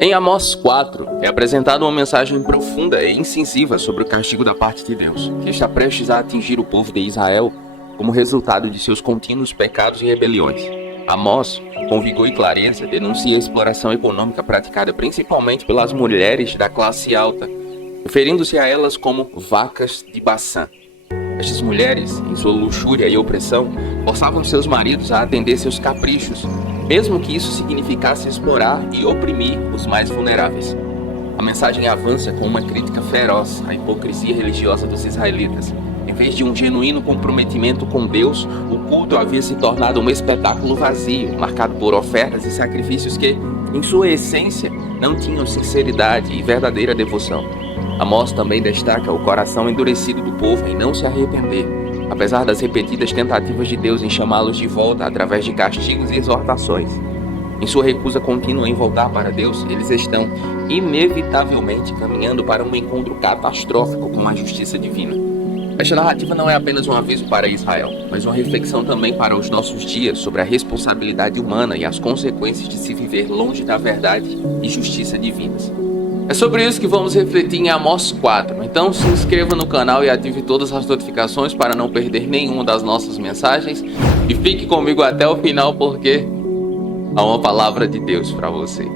Em Amós 4, é apresentada uma mensagem profunda e incisiva sobre o castigo da parte de Deus, que está prestes a atingir o povo de Israel como resultado de seus contínuos pecados e rebeliões. Amós, com vigor e clareza, denuncia a exploração econômica praticada principalmente pelas mulheres da classe alta, referindo-se a elas como vacas de Baçã. Estas mulheres, em sua luxúria e opressão, forçavam seus maridos a atender seus caprichos, mesmo que isso significasse explorar e oprimir os mais vulneráveis. A mensagem avança com uma crítica feroz à hipocrisia religiosa dos israelitas. Em vez de um genuíno comprometimento com Deus, o culto havia se tornado um espetáculo vazio, marcado por ofertas e sacrifícios que, em sua essência, não tinham sinceridade e verdadeira devoção. Amós também destaca o coração endurecido do povo em não se arrepender, apesar das repetidas tentativas de Deus em chamá-los de volta através de castigos e exortações. Em sua recusa contínua em voltar para Deus, eles estão, inevitavelmente, caminhando para um encontro catastrófico com a justiça divina. Esta narrativa não é apenas um aviso para Israel, mas uma reflexão também para os nossos dias sobre a responsabilidade humana e as consequências de se viver longe da verdade e justiça divinas. É sobre isso que vamos refletir em Amós 4. Então se inscreva no canal e ative todas as notificações para não perder nenhuma das nossas mensagens. E fique comigo até o final porque há uma palavra de Deus para você.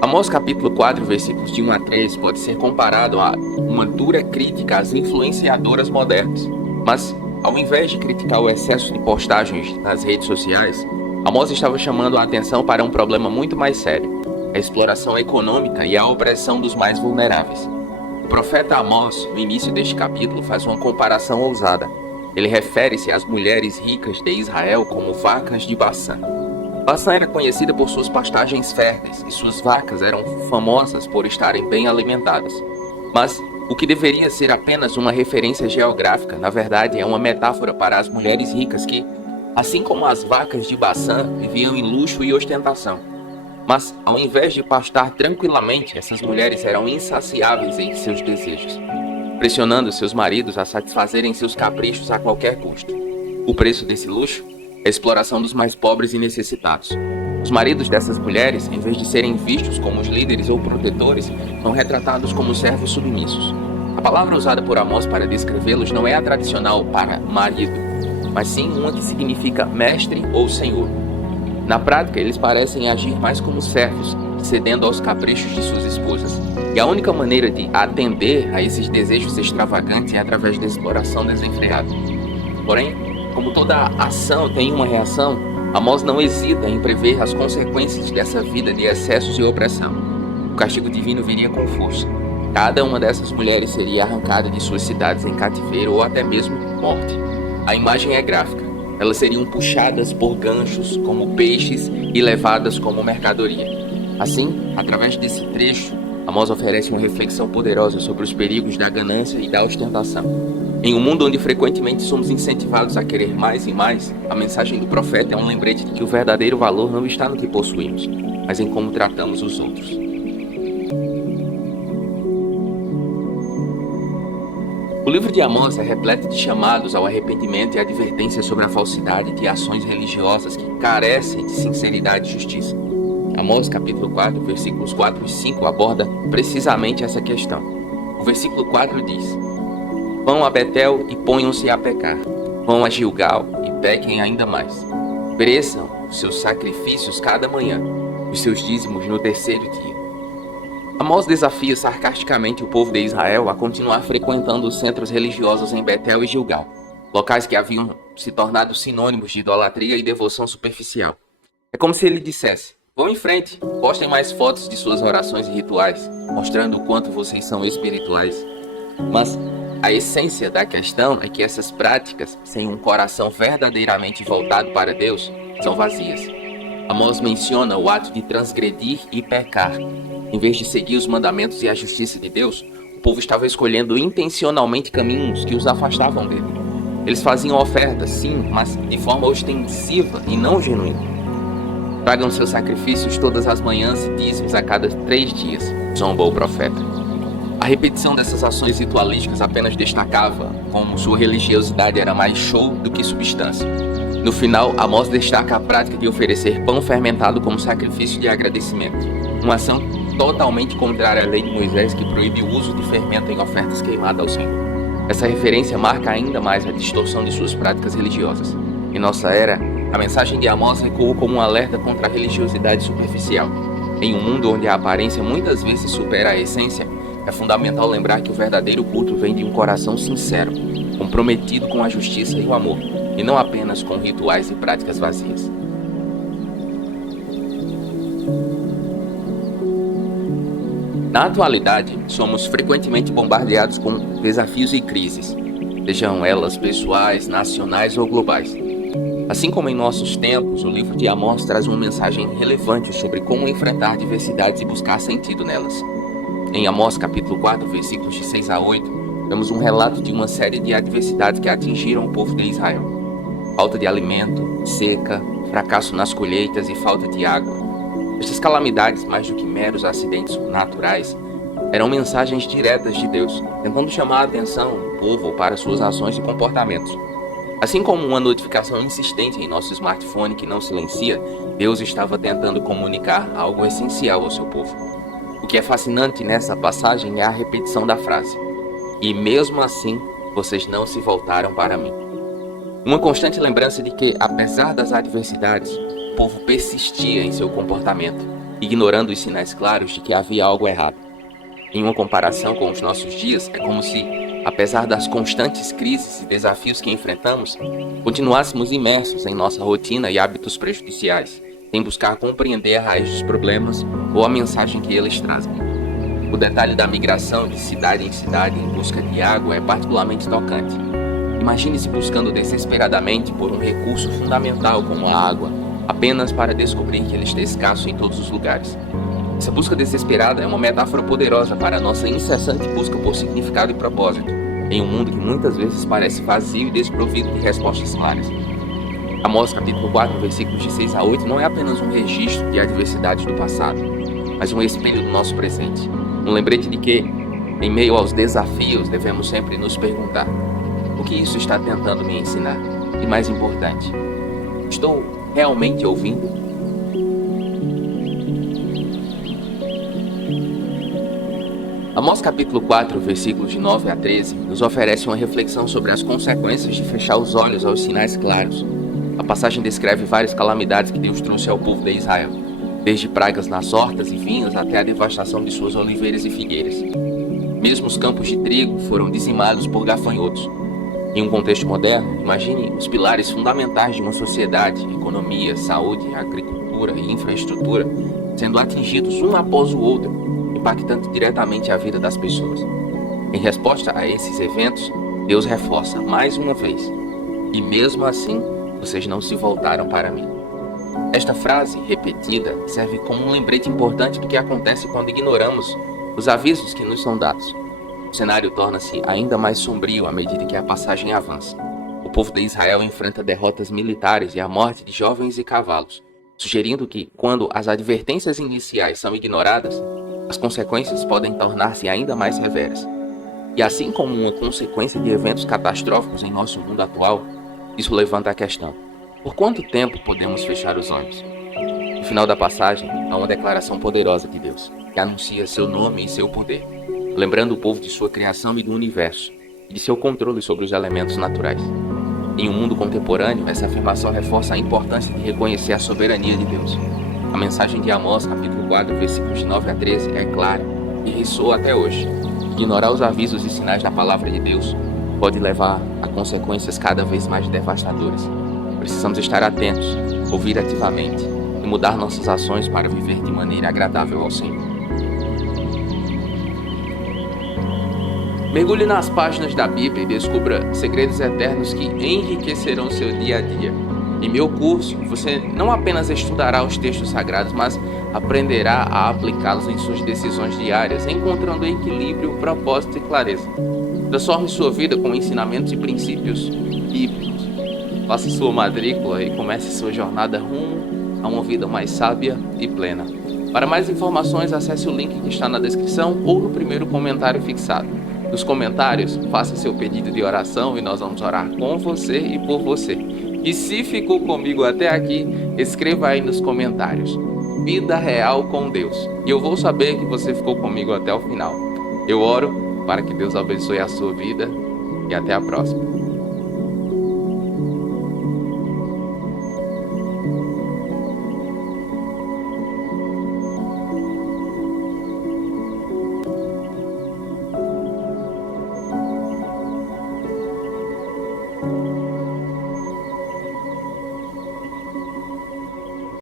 Amós capítulo 4, versículos de 1 a 3 pode ser comparado a uma dura crítica às influenciadoras modernas. Mas, ao invés de criticar o excesso de postagens nas redes sociais, Amós estava chamando a atenção para um problema muito mais sério: a exploração econômica e a opressão dos mais vulneráveis. O profeta Amós, no início deste capítulo, faz uma comparação ousada. Ele refere-se às mulheres ricas de Israel como vacas de Baçã. Baçã era conhecida por suas pastagens férteis e suas vacas eram famosas por estarem bem alimentadas. Mas o que deveria ser apenas uma referência geográfica, na verdade é uma metáfora para as mulheres ricas que, assim como as vacas de Baçã, viviam em luxo e ostentação. Mas, ao invés de pastar tranquilamente, essas mulheres eram insaciáveis em seus desejos, pressionando seus maridos a satisfazerem seus caprichos a qualquer custo. O preço desse luxo? A exploração dos mais pobres e necessitados. Os maridos dessas mulheres, em vez de serem vistos como os líderes ou protetores, são retratados como servos submissos. A palavra usada por Amós para descrevê-los não é a tradicional para marido, mas sim uma que significa mestre ou senhor. Na prática, eles parecem agir mais como servos, cedendo aos caprichos de suas esposas. E a única maneira de atender a esses desejos extravagantes é através da exploração desenfreada. Porém, como toda ação tem uma reação, Amós não hesita em prever as consequências dessa vida de excessos e opressão. O castigo divino viria com força. Cada uma dessas mulheres seria arrancada de suas cidades em cativeiro ou até mesmo morte. A imagem é gráfica. Elas seriam puxadas por ganchos como peixes e levadas como mercadoria. Assim, através desse trecho, Amós oferece uma reflexão poderosa sobre os perigos da ganância e da ostentação. Em um mundo onde frequentemente somos incentivados a querer mais e mais, a mensagem do profeta é um lembrete de que o verdadeiro valor não está no que possuímos, mas em como tratamos os outros. O livro de Amós é repleto de chamados ao arrependimento e advertências sobre a falsidade de ações religiosas que carecem de sinceridade e justiça. Amós capítulo 4, versículos 4 e 5 aborda precisamente essa questão. O versículo 4 diz: Vão a Betel e ponham-se a pecar. Vão a Gilgal e pequem ainda mais. Ofereçam os seus sacrifícios cada manhã, os seus dízimos no terceiro dia. Amós desafia sarcasticamente o povo de Israel a continuar frequentando os centros religiosos em Betel e Gilgal, locais que haviam se tornado sinônimos de idolatria e devoção superficial. É como se ele dissesse: vão em frente, postem mais fotos de suas orações e rituais, mostrando o quanto vocês são espirituais. Mas a essência da questão é que essas práticas, sem um coração verdadeiramente voltado para Deus, são vazias. Amós menciona o ato de transgredir e pecar. Em vez de seguir os mandamentos e a justiça de Deus, o povo estava escolhendo intencionalmente caminhos que os afastavam dele. Eles faziam ofertas, sim, mas de forma ostensiva e não genuína. Tragam seus sacrifícios todas as manhãs e dízimos a cada 3 dias, zombou o profeta. A repetição dessas ações ritualísticas apenas destacava como sua religiosidade era mais show do que substância. No final, Amós destaca a prática de oferecer pão fermentado como sacrifício de agradecimento, uma ação totalmente contrária à lei de Moisés que proíbe o uso de fermento em ofertas queimadas ao Senhor. Essa referência marca ainda mais a distorção de suas práticas religiosas. Em nossa era, a mensagem de Amós ecoa como um alerta contra a religiosidade superficial. Em um mundo onde a aparência muitas vezes supera a essência, é fundamental lembrar que o verdadeiro culto vem de um coração sincero, comprometido com a justiça e o amor, e não apenas com rituais e práticas vazias. Na atualidade, somos frequentemente bombardeados com desafios e crises, sejam elas pessoais, nacionais ou globais. Assim como em nossos tempos, o livro de Amós traz uma mensagem relevante sobre como enfrentar diversidades e buscar sentido nelas. Em Amós capítulo 4, versículos de 6 a 8, vemos um relato de uma série de adversidades que atingiram o povo de Israel. Falta de alimento, seca, fracasso nas colheitas e falta de água. Estas calamidades, mais do que meros acidentes naturais, eram mensagens diretas de Deus, tentando chamar a atenção do povo para suas ações e comportamentos. Assim como uma notificação insistente em nosso smartphone que não silencia, Deus estava tentando comunicar algo essencial ao seu povo. O que é fascinante nessa passagem é a repetição da frase: "E mesmo assim, vocês não se voltaram para mim." Uma constante lembrança de que, apesar das adversidades, o povo persistia em seu comportamento, ignorando os sinais claros de que havia algo errado. Em uma comparação com os nossos dias, é como se, apesar das constantes crises e desafios que enfrentamos, continuássemos imersos em nossa rotina e hábitos prejudiciais, sem buscar compreender a raiz dos problemas ou a mensagem que eles trazem. O detalhe da migração de cidade em cidade em busca de água é particularmente tocante. Imagine-se buscando desesperadamente por um recurso fundamental como a água, apenas para descobrir que ele está escasso em todos os lugares. Essa busca desesperada é uma metáfora poderosa para a nossa incessante busca por significado e propósito, em um mundo que muitas vezes parece vazio e desprovido de respostas claras. Amós capítulo 4, versículos de 6 a 8 não é apenas um registro de adversidades do passado, mas um espelho do nosso presente. Um lembrete de que, em meio aos desafios, devemos sempre nos perguntar: o que isso está tentando me ensinar? E mais importante, estou realmente ouvindo? Amós capítulo 4, versículos de 9 a 13, nos oferece uma reflexão sobre as consequências de fechar os olhos aos sinais claros. A passagem descreve várias calamidades que Deus trouxe ao povo de Israel, desde pragas nas hortas e vinhas até a devastação de suas oliveiras e figueiras. Mesmo os campos de trigo foram dizimados por gafanhotos. Em um contexto moderno, imagine os pilares fundamentais de uma sociedade: economia, saúde, agricultura e infraestrutura, sendo atingidos um após o outro, impactando diretamente a vida das pessoas. Em resposta a esses eventos, Deus reforça mais uma vez: "E mesmo assim, vocês não se voltaram para mim." Esta frase, repetida, serve como um lembrete importante do que acontece quando ignoramos os avisos que nos são dados. O cenário torna-se ainda mais sombrio à medida que a passagem avança. O povo de Israel enfrenta derrotas militares e a morte de jovens e cavalos, sugerindo que, quando as advertências iniciais são ignoradas, as consequências podem tornar-se ainda mais severas. E assim como uma consequência de eventos catastróficos em nosso mundo atual, isso levanta a questão: por quanto tempo podemos fechar os olhos? No final da passagem, há uma declaração poderosa de Deus, que anuncia seu nome e seu poder, lembrando o povo de sua criação e do universo, e de seu controle sobre os elementos naturais. Em um mundo contemporâneo, essa afirmação reforça a importância de reconhecer a soberania de Deus. A mensagem de Amós, capítulo 4, versículos de 9 a 13, é clara e ressoa até hoje. Ignorar os avisos e sinais da palavra de Deus pode levar a consequências cada vez mais devastadoras. Precisamos estar atentos, ouvir ativamente e mudar nossas ações para viver de maneira agradável ao Senhor. Mergulhe nas páginas da Bíblia e descubra segredos eternos que enriquecerão seu dia a dia. Em meu curso, você não apenas estudará os textos sagrados, mas aprenderá a aplicá-los em suas decisões diárias, encontrando equilíbrio, propósito e clareza. Transforme sua vida com ensinamentos e princípios bíblicos. Faça sua matrícula e comece sua jornada rumo a uma vida mais sábia e plena. Para mais informações, acesse o link que está na descrição ou no primeiro comentário fixado. Nos comentários, faça seu pedido de oração e nós vamos orar com você e por você. E se ficou comigo até aqui, escreva aí nos comentários: vida real com Deus. E eu vou saber que você ficou comigo até o final. Eu oro para que Deus abençoe a sua vida e até a próxima.